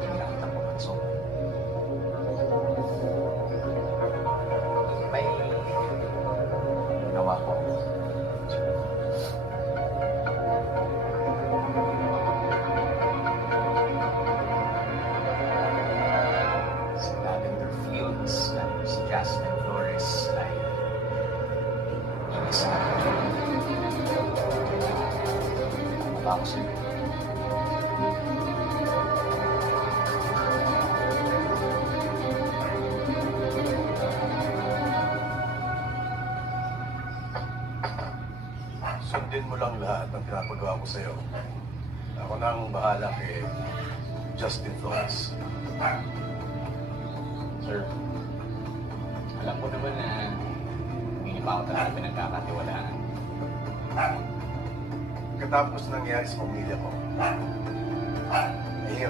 Hindi na kita pumanso. May ginawa ko. Sa Lavender Fields na si Jasmine Flores ay inis na. Ano ba ako sa'yo? Sundin mo lang lahat ng pinapagawa ko sa'yo. Ako na ang bahala kay Justin Flores. Sir, alam ko naman na hindi pa ako talaga pinagkakatiwalaan. Katapos nangyari sa pamilya ko,